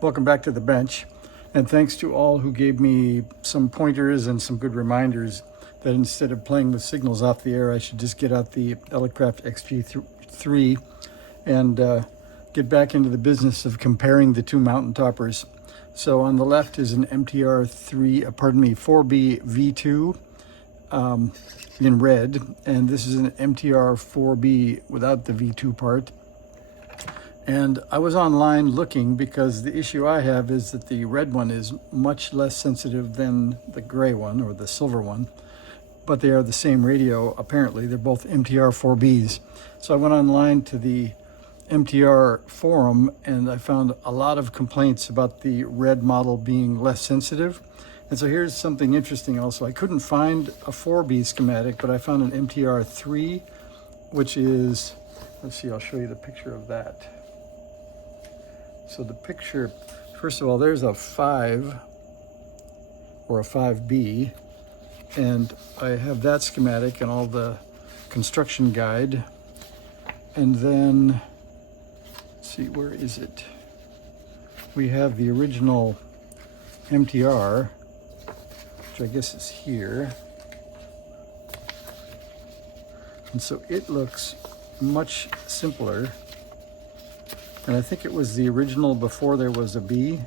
Welcome back to the bench, and thanks to all who gave me some pointers and some good reminders that instead of playing with signals off the air, I should just get out the Elecraft XG3 and get back into the business of comparing the two mountain toppers. So on the left is an MTR4B V2 in red, and this is an MTR4B without the V2 part. And I was online looking because the issue I have is that the red one is much less sensitive than the gray one or the silver one, but they are the same radio apparently. They're both MTR4Bs. So I went online to the MTR forum and I found a lot of complaints about the red model being less sensitive. And so here's something interesting also. I couldn't find a 4B schematic, but I found an MTR3, which is, let's see, I'll show you the picture of that. So the picture, first of all, there's a 5 or a 5B, and I have that schematic and all the construction guide. And then, let's see, where is it? We have the original MTR, which I guess is here. And so it looks much simpler. And I think it was the original before there was a B.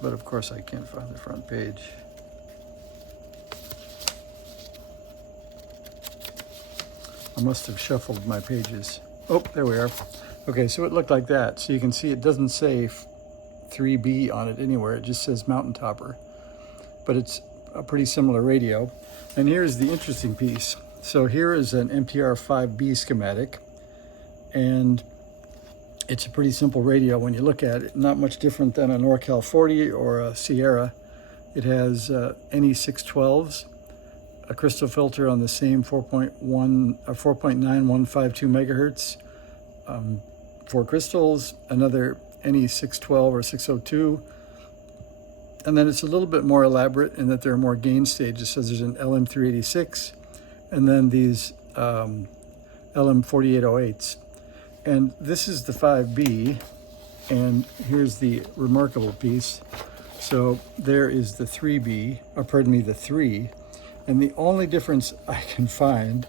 But of course I can't find the front page. I must have shuffled my pages. Oh, there we are. Okay, so it looked like that. So you can see it doesn't say 3B on it anywhere. It just says mountain topper. But it's a pretty similar radio. And here's the interesting piece. So here is an MTR5B schematic. And it's a pretty simple radio when you look at it, not much different than a NorCal 40 or a Sierra. It has NE612s, a crystal filter on the same 4.9152 megahertz, 4 crystals, another NE612 or 602, and then it's a little bit more elaborate in that there are more gain stages. So there's an LM386, and then these LM4808s. And this is the 5B, and here's the remarkable piece. So there is the 3B, or pardon me, the 3, and the only difference I can find,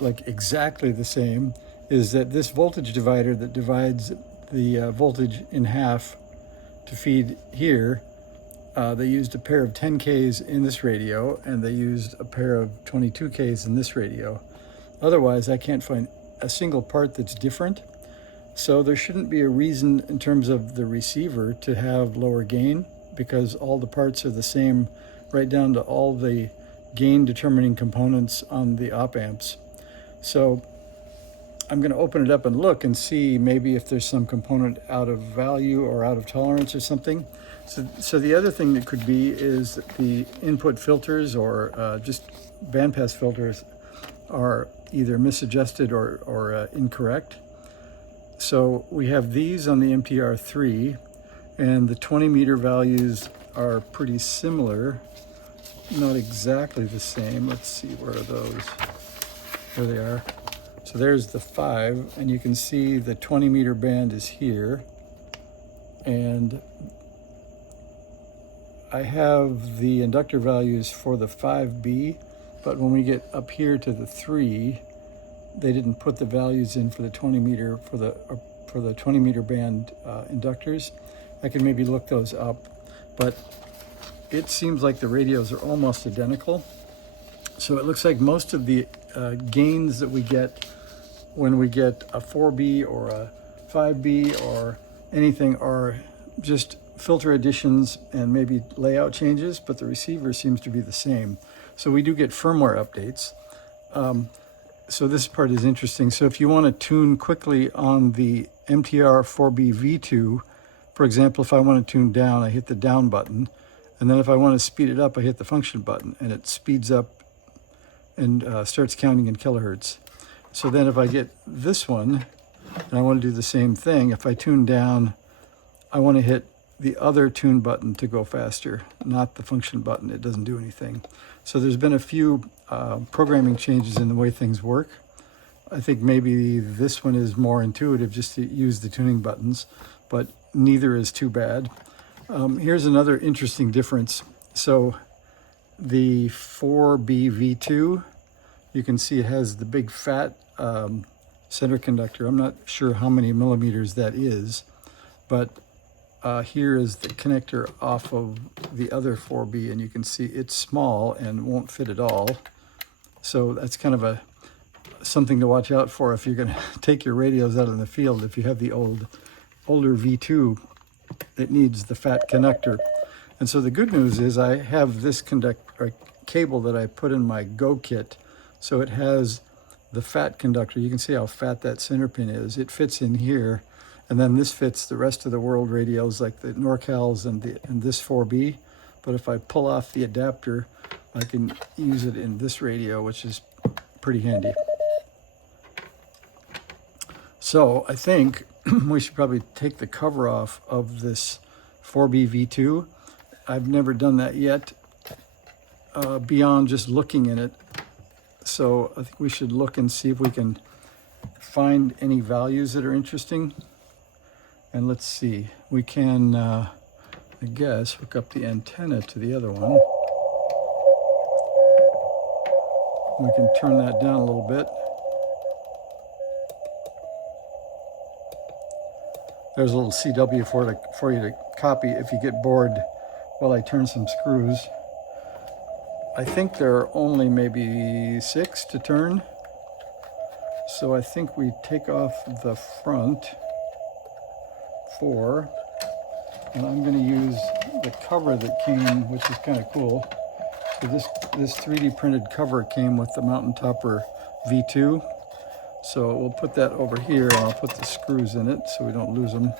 like exactly the same, is that this voltage divider that divides the voltage in half to feed here, they used a pair of 10Ks in this radio, and they used a pair of 22Ks in this radio. Otherwise, I can't find a single part that's different. So there shouldn't be a reason in terms of the receiver to have lower gain, because all the parts are the same, right down to all the gain determining components on the op amps. So I'm going to open it up and look and see maybe if there's some component out of value or out of tolerance or something. So the other thing that could be is that the input filters or just bandpass filters are either misadjusted or incorrect. So we have these on the MTR3, and the 20 meter values are pretty similar, not exactly the same. Let's see, where are those? There they are. So there's the 5, and you can see the 20 meter band is here, and I have the inductor values for the 5B, but when we get up here to the 3, they didn't put the values in for the 20 meter for the 20 meter band inductors. I can maybe look those up, but it seems like the radios are almost identical. So it looks like most of the gains that we get when we get a 4B or a 5B or anything are just filter additions and maybe layout changes, but the receiver seems to be the same. So we do get firmware updates. So this part is interesting. So if you want to tune quickly on the MTR4B V2, for example, if I want to tune down, I hit the down button. And then if I want to speed it up, I hit the function button, and it speeds up and starts counting in kilohertz. So then if I get this one, and I want to do the same thing, if I tune down, I want to hit the other tune button to go faster, not the function button. It doesn't do anything. So there's been a few programming changes in the way things work. I think maybe this one is more intuitive just to use the tuning buttons, but neither is too bad. Here's another interesting difference. So the 4B V2, you can see it has the big fat center conductor. I'm not sure how many millimeters that is, but here is the connector off of the other 4B, and you can see it's small and won't fit at all. So that's kind of something to watch out for if you're going to take your radios out in the field. If you have the older V2, it needs the fat connector. And so the good news is I have this cable that I put in my Go kit. So it has the fat conductor. You can see how fat that center pin is. It fits in here. And then this fits the rest of the world radios like the NorCals and this 4B. But if I pull off the adapter, I can use it in this radio, which is pretty handy. So I think we should probably take the cover off of this 4B V2. I've never done that yet, beyond just looking in it. So I think we should look and see if we can find any values that are interesting. And let's see, we can, I guess, hook up the antenna to the other one. We can turn that down a little bit. There's a little CW for you to copy if you get bored while I turn some screws. I think there are only maybe 6 to turn. So I think we take off the front 4, and I'm going to use the cover that came, which is kind of cool. So this 3D printed cover came with the Mountain Topper V2. So we'll put that over here, and I'll put the screws in it so we don't lose them.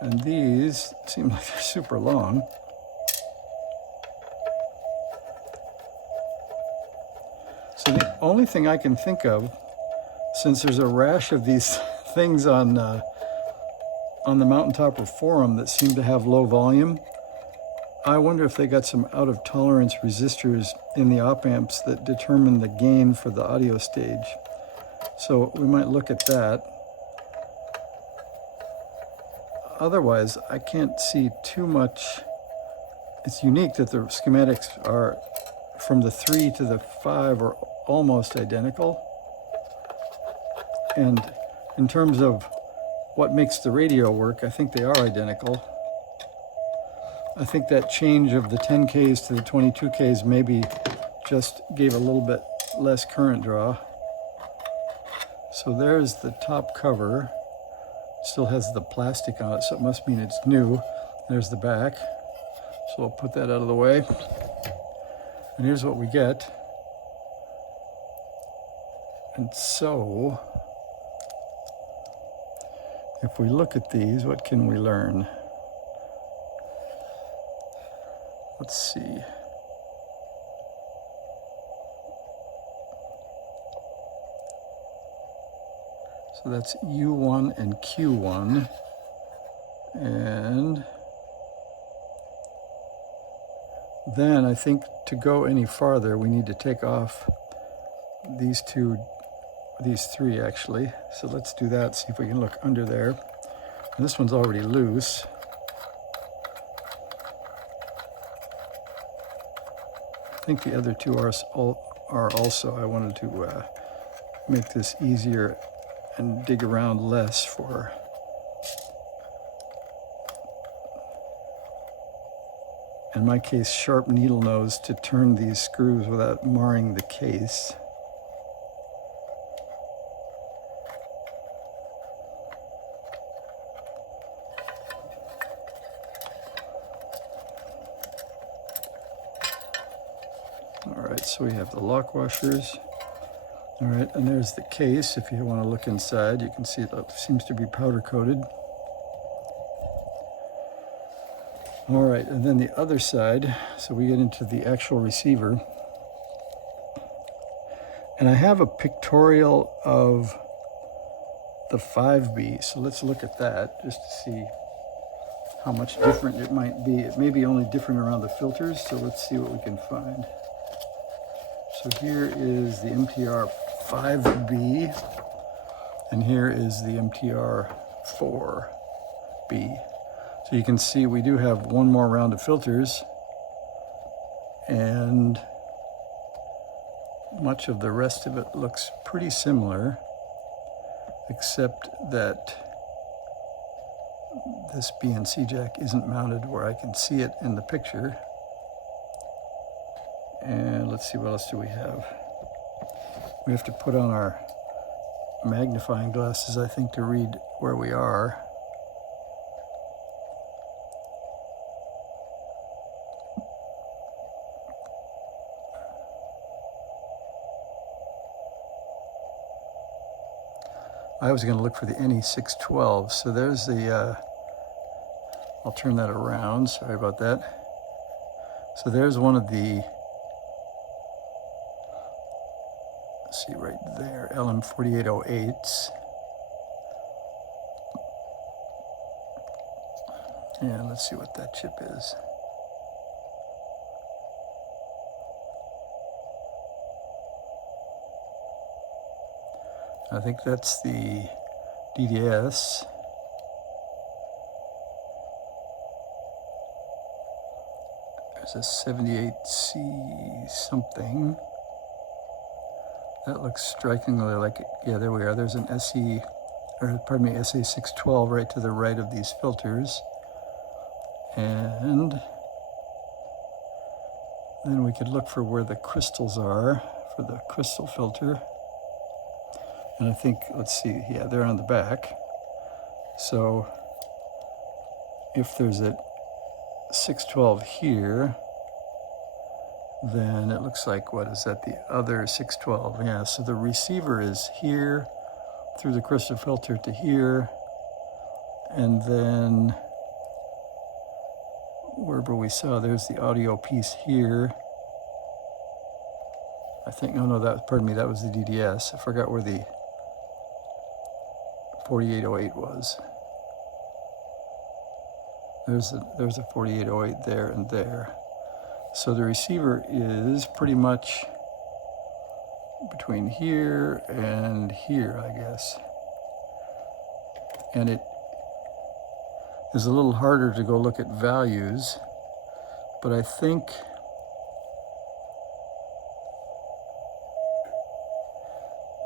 And these seem like they're super long. So the only thing I can think of, since there's a rash of these things on the Mountain Topper forum that seem to have low volume, I wonder if they got some out of tolerance resistors in the op amps that determine the gain for the audio stage. So we might look at that. Otherwise, I can't see too much. It's unique that the schematics are from the 3 to the 5 are almost identical. And in terms of what makes the radio work, I think they are identical. I think that change of the 10Ks to the 22Ks maybe just gave a little bit less current draw. So there's the top cover. Still has the plastic on it, so it must mean it's new. There's the back. So I'll put that out of the way. And here's what we get. And so, if we look at these, what can we learn? Let's see. So that's U1 and Q1. And then I think to go any farther, we need to take off these 3 actually. So let's do that, see if we can look under there. And this one's already loose. I think the other 2 are also. I wanted to make this easier and dig around less for in my case, sharp needle nose to turn these screws without marring the case. All right, so we have the lock washers. All right, and there's the case. If you want to look inside, you can see it seems to be powder coated. All right, and then the other side, so we get into the actual receiver. And I have a pictorial of the 5B, so let's look at that just to see how much different it might be. It may be only different around the filters, so let's see what we can find. So here is the MTR4B. And here is the MTR4B. So you can see we do have one more round of filters, and much of the rest of it looks pretty similar, except that this BNC jack isn't mounted where I can see it in the picture. And let's see, what else do we have? We have to put on our magnifying glasses, I think, to read where we are. I was going to look for the NE612, so there's the, I'll turn that around, sorry about that. So there's one of the, let's see right there, LM4808s. And let's see what that chip is. I think that's the DDS. There's a 78C something. That looks strikingly like it. Yeah, there we are. There's an SE, or pardon me, SA612 right to the right of these filters. And then we could look for where the crystals are for the crystal filter. And I think, let's see, yeah, they're on the back. So if there's a 612 here, then it looks like, what is that, the other 612? Yeah, so the receiver is here through the crystal filter to here, and then wherever we saw, there's the audio piece here. I think, oh no, that, pardon me, that was the DDS. I forgot where the 4808 was. There's a 4808 there and there. So the receiver is pretty much between here and here, I guess. And it is a little harder to go look at values, but I think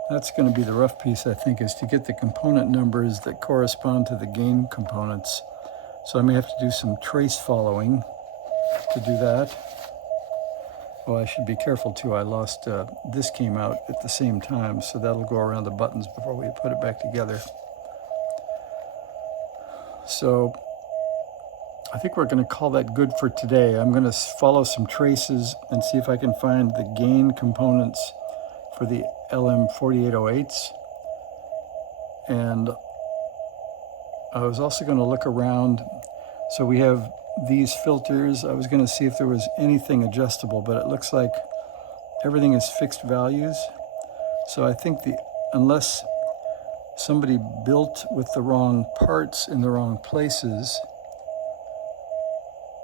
that's going to be the rough piece, I think, is to get the component numbers that correspond to the gain components. So I may have to do some trace following to do that. Oh, I should be careful too. I lost, this came out at the same time, so that'll go around the buttons before we put it back together. So I think we're going to call that good for today. I'm going to follow some traces and see if I can find the gain components for the LM4808s. And I was also going to look around. So we have these filters. I was going to see if there was anything adjustable, but it looks like everything is fixed values. So I think unless somebody built with the wrong parts in the wrong places,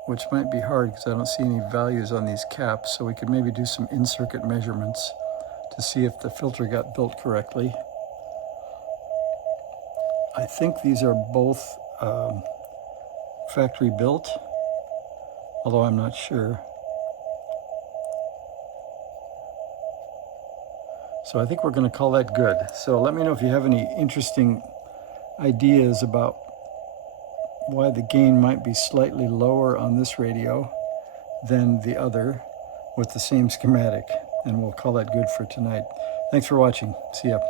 which might be hard because I don't see any values on these caps, so we could maybe do some in-circuit measurements to see if the filter got built correctly. I think these are both factory built, although I'm not sure. So I think we're going to call that good. So let me know if you have any interesting ideas about why the gain might be slightly lower on this radio than the other with the same schematic. And we'll call that good for tonight. Thanks for watching. See ya.